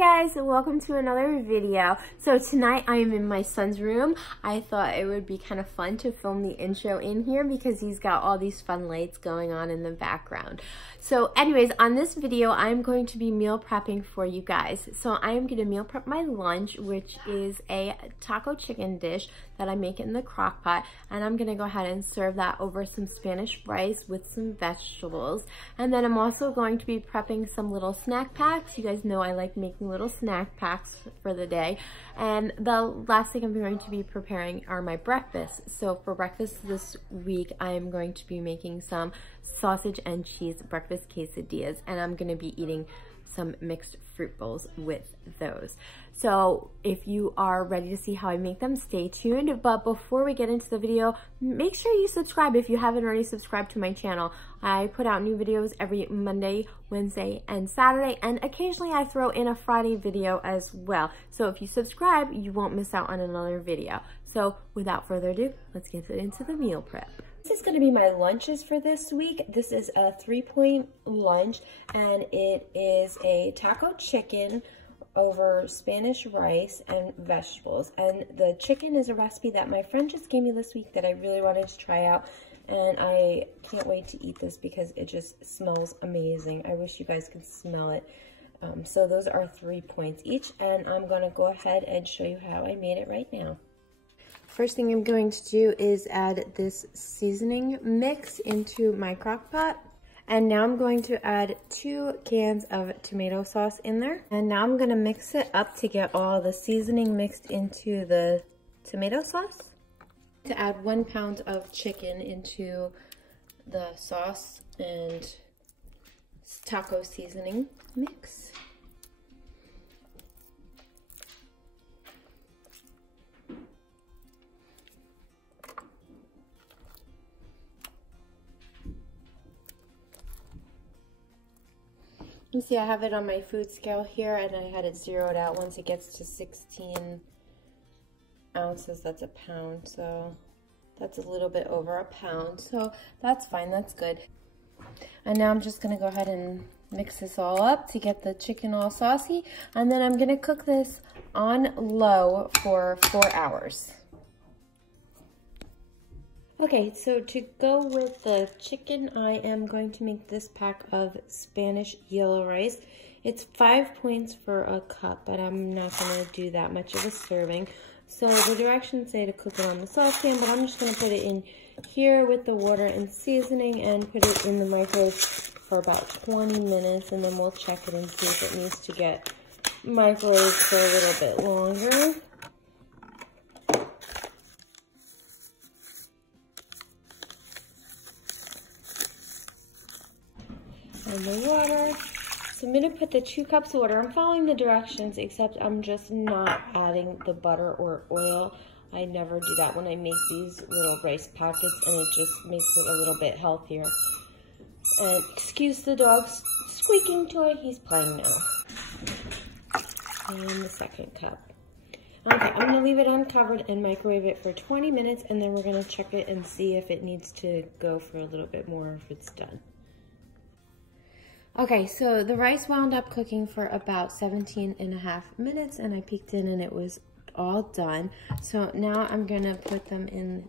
guys, welcome to another video. So tonight I am in my son's room. I thought it would be kind of fun to film the intro in here because he's got all these fun lights going on in the background. So anyways, on this video I'm going to be meal prepping for you guys. So I am going to meal prep my lunch, which is a taco chicken dish that I make in the crock pot, and I'm going to go ahead and serve that over some Spanish rice with some vegetables. And then I'm also going to be prepping some little snack packs. You guys know I like making little snack packs for the day. And the last thing I'm going to be preparing are my breakfasts. So for breakfast this week, I am going to be making some sausage and cheese breakfast quesadillas, and I'm going to be eating some mixed fruit bowls with those. So if you are ready to see how I make them, stay tuned. But before we get into the video, make sure you subscribe if you haven't already subscribed to my channel. I put out new videos every Monday, Wednesday, and Saturday, and occasionally I throw in a Friday video as well. So if you subscribe, you won't miss out on another video. So without further ado, let's get into the meal prep. This is going to be my lunches for this week. This is a 3-point lunch, and it is a taco chicken over Spanish rice and vegetables. And the chicken is a recipe that my friend just gave me this week that I really wanted to try out, and I can't wait to eat this because it just smells amazing. I wish you guys could smell it. So those are 3 points each, and I'm going to go ahead and show you how I made it right now. First thing I'm going to do is add this seasoning mix into my crock pot. And now I'm going to add 2 cans of tomato sauce in there. And now I'm going to mix it up to get all the seasoning mixed into the tomato sauce. To add 1 pound of chicken into the sauce and taco seasoning mix. You see I have it on my food scale here, and I had it zeroed out. Once it gets to 16 ounces, that's a pound. So that's a little bit over a pound. So that's fine, that's good. And now I'm just gonna go ahead and mix this all up to get the chicken all saucy. And then I'm gonna cook this on low for 4 hours. Okay, so to go with the chicken, I am going to make this pack of Spanish yellow rice. It's 5 points for a cup, but I'm not going to do that much of a serving. So the directions say to cook it on the saucepan, but I'm just going to put it in here with the water and seasoning and put it in the microwave for about 20 minutes, and then we'll check it and see if it needs to get microwaved for a little bit longer. And the water. So I'm going to put the 2 cups of water. I'm following the directions, except I'm just not adding the butter or oil. I never do that when I make these little rice packets, and it just makes it a little bit healthier. And excuse the dog's squeaking toy, he's playing now. And the 2nd cup. Okay, I'm going to leave it uncovered and microwave it for 20 minutes, and then we're going to check it and see if it needs to go for a little bit more, if it's done. Okay, so the rice wound up cooking for about 17.5 minutes, and I peeked in and it was all done. So now I'm gonna put them in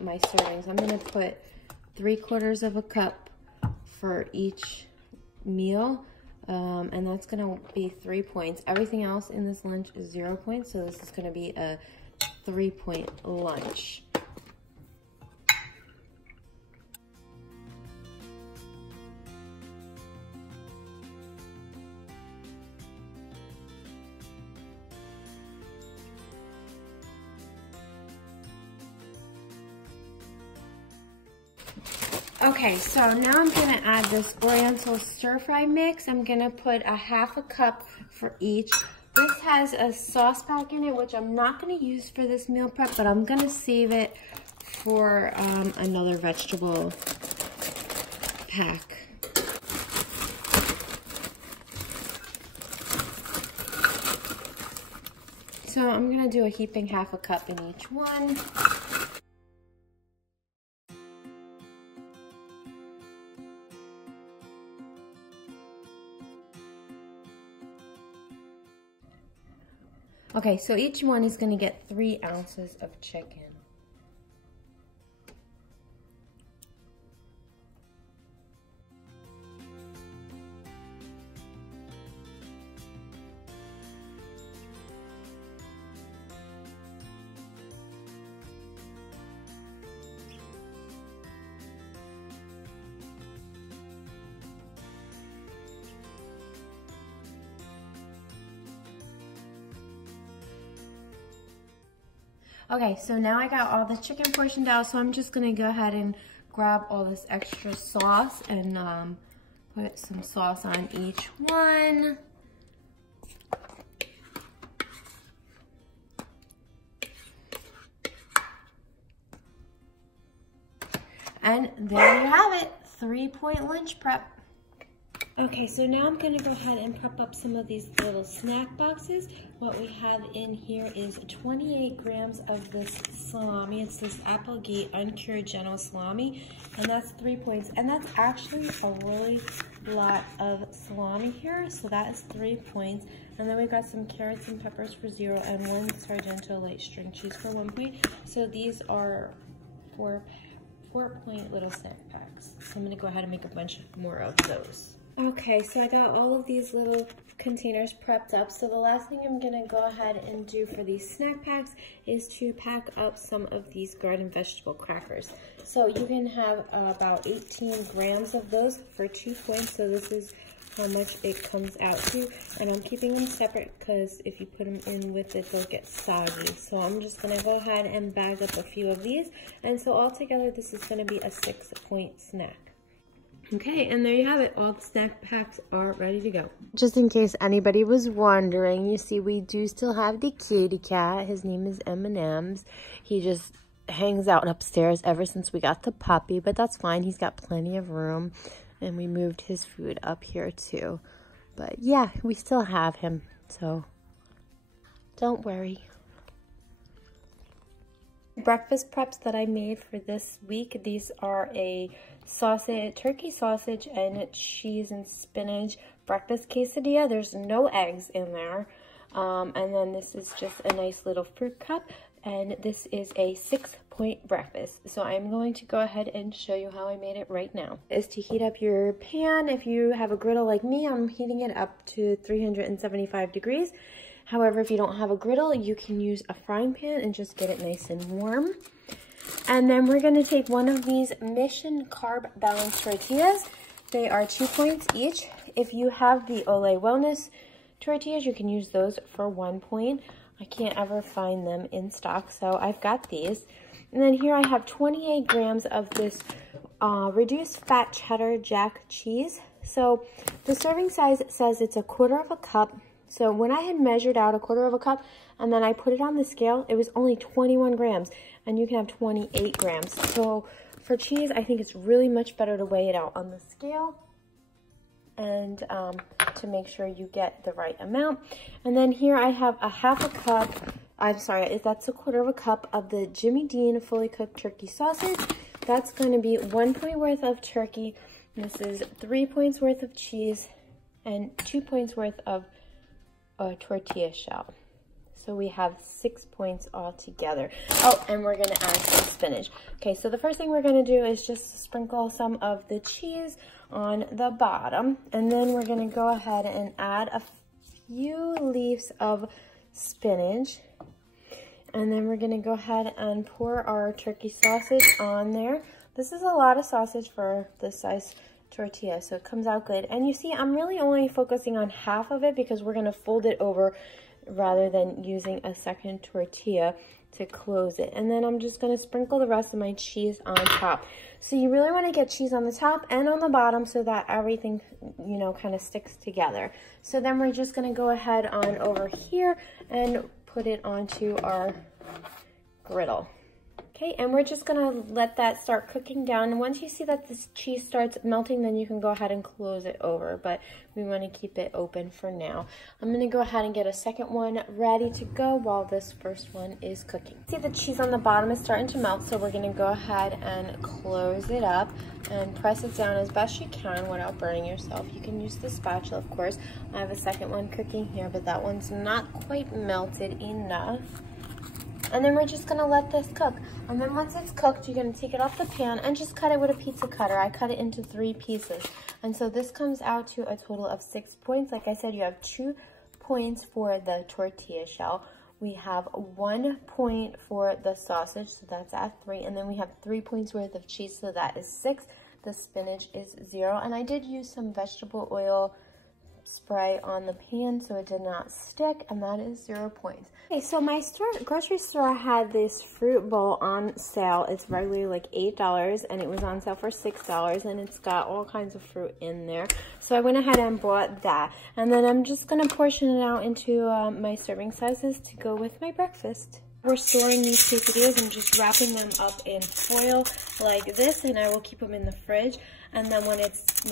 my servings. I'm gonna put 3/4 of a cup for each meal, and that's gonna be 3 points. Everything else in this lunch is 0 points, so this is gonna be a 3-point lunch. Okay, so now I'm gonna add this Oriental stir-fry mix. I'm gonna put a 1/2 cup for each. This has a sauce pack in it, which I'm not gonna use for this meal prep, but I'm gonna save it for another vegetable pack. So I'm gonna do a heaping 1/2 cup in each one. Okay, so each one is gonna get 3 ounces of chicken. Okay, so now I got all the chicken portioned out, so I'm just gonna go ahead and grab all this extra sauce and put some sauce on each one. And there you have it, 3-point lunch prep. Okay, so now I'm gonna go ahead and prep up some of these little snack boxes. What we have in here is 28 grams of this salami. It's this Applegate uncured general salami, and that's 3 points. And that's actually a really lot of salami here, so that is 3 points. And then we've got some carrots and peppers for 0, and 1 Sargento light string cheese for 1 point. So these are 4-point little snack packs. So I'm gonna go ahead and make a bunch more of those. Okay, so I got all of these little containers prepped up. So the last thing I'm gonna go ahead and do for these snack packs is to pack up some of these garden vegetable crackers. So you can have about 18 grams of those for 2 points. So this is how much it comes out to. And I'm keeping them separate because if you put them in with it, they'll get soggy. So I'm just gonna go ahead and bag up a few of these. And so altogether, this is gonna be a 6-point snack. Okay, and there you have it. All the snack packs are ready to go. Just in case anybody was wondering, you see we do still have the kitty cat. His name is M&M's. He just hangs out upstairs ever since we got the puppy, but that's fine. He's got plenty of room, and we moved his food up here too. But yeah, we still have him, so don't worry. Breakfast preps that I made for this week, these are a turkey sausage and cheese and spinach breakfast quesadilla. There's no eggs in there. And then this is just a nice little fruit cup, and this is a 6-point breakfast. So I'm going to go ahead and show you how I made it right now. Is to heat up your pan. If you have a griddle like me, I'm heating it up to 375 degrees. However, if you don't have a griddle, you can use a frying pan and just get it nice and warm. And then we're gonna take one of these Mission Carb Balanced tortillas. They are 2 points each. If you have the Ole Wellness tortillas, you can use those for 1 point. I can't ever find them in stock, so I've got these. And then here I have 28 grams of this reduced fat cheddar jack cheese. So the serving size says it's 1/4 cup. So when I had measured out 1/4 cup and then I put it on the scale, it was only 21 grams, and you can have 28 grams. So for cheese, I think it's really much better to weigh it out on the scale and to make sure you get the right amount. And then here I have that's 1/4 cup of the Jimmy Dean fully cooked turkey sausage. That's going to be 1 point worth of turkey. This is 3 points worth of cheese and 2 points worth of a tortilla shell. So we have 6 points all together. Oh, and we're gonna add some spinach. Okay, so the first thing we're gonna do is just sprinkle some of the cheese on the bottom, and then we're gonna go ahead and add a few leaves of spinach, and then we're gonna go ahead and pour our turkey sausage on there. This is a lot of sausage for this size tortilla, so it comes out good. And you see, I'm really only focusing on half of it because we're going to fold it over rather than using a second tortilla to close it. And then I'm just going to sprinkle the rest of my cheese on top. So you really want to get cheese on the top and on the bottom so that everything, you know, kind of sticks together. So then we're just going to go ahead on over here and put it onto our griddle. Okay, and we're just gonna let that start cooking down. And once you see that this cheese starts melting, then you can go ahead and close it over, but we wanna keep it open for now. I'm gonna go ahead and get a second one ready to go while this first one is cooking. See, the cheese on the bottom is starting to melt, so we're gonna go ahead and close it up and press it down as best you can without burning yourself. You can use the spatula, of course. I have a second one cooking here, but that one's not quite melted enough. And then we're just gonna let this cook. And then once it's cooked, you're gonna take it off the pan and just cut it with a pizza cutter. I cut it into 3 pieces. And so this comes out to a total of 6 points. Like I said, you have 2 points for the tortilla shell. We have 1 point for the sausage, so that's at 3. And then we have 3 points worth of cheese, so that is 6. The spinach is 0. And I did use some vegetable oil spray on the pan so it did not stick, and that is 0 points. Okay, so my grocery store had this fruit bowl on sale. It's regularly like $8 and it was on sale for $6, and it's got all kinds of fruit in there. So I went ahead and bought that, and then I'm just gonna portion it out into my serving sizes to go with my breakfast. We're storing these quesadillas and just wrapping them up in foil like this, and I will keep them in the fridge. And then when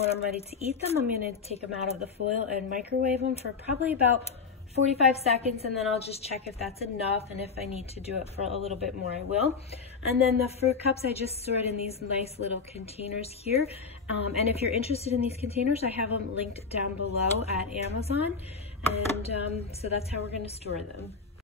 I'm ready to eat them, I'm gonna take them out of the foil and microwave them for probably about 45 seconds, and then I'll just check if that's enough, and if I need to do it for a little bit more, I will. And then the fruit cups, I just store it in these nice little containers here. And if you're interested in these containers, I have them linked down below at Amazon. And so that's how we're gonna store them.